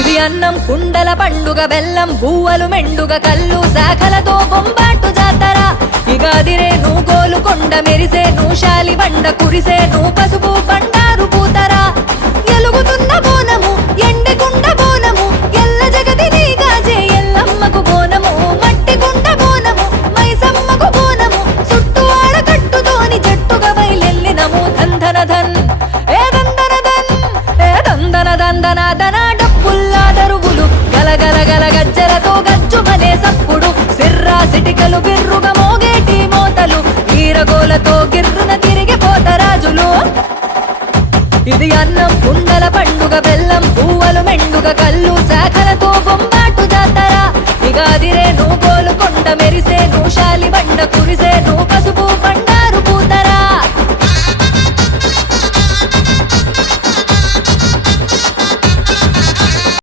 ఇది అన్నం కుండల పండుగ బెల్లం బూవలు మెండుగ కళ్ళు శాఖలతో బొంబాటు జాతర ఇగాదిరే నువ్వు గోలుకొండ మెరిసే నువ్వు శాలి బండ కురిసే నువ్వు పసుపు బండారు పూతరా ఎలుగుతున్న బోనము ఎండకుండ బోనము ఎల్ల జగతి నీగాజే ఎల్లమ్మకు బోనము మట్టి కుండ బోనము మైసమ్మకు బోనము చుట్టూ ఆడకట్టుతోని జట్టుగా బయలెల్లినము ధంధన ధన్ ఏ దందన ధన్ ఏ దందన దందన ధన డప్పుల్లా దరువులు గలగల గల గజ్జలతో గజ్జుమనే సప్పుడు సిర్రా సిటికలు బిర్రుగా మోగేటి మోతలు ఈరగోలతో గిర్రున తిరిగిపోతరాజులు ఇది అన్నం కుండల పండుగ బెల్లం పువ్వులు మెండుగ కళ్ళు శాఖలతో బొంబాటు జాతర ఇగాదిరే నువ్వు గోలుకొండ మెరిసే నువ్వు శాలి బండ కురిసే నువ్వు పసుపు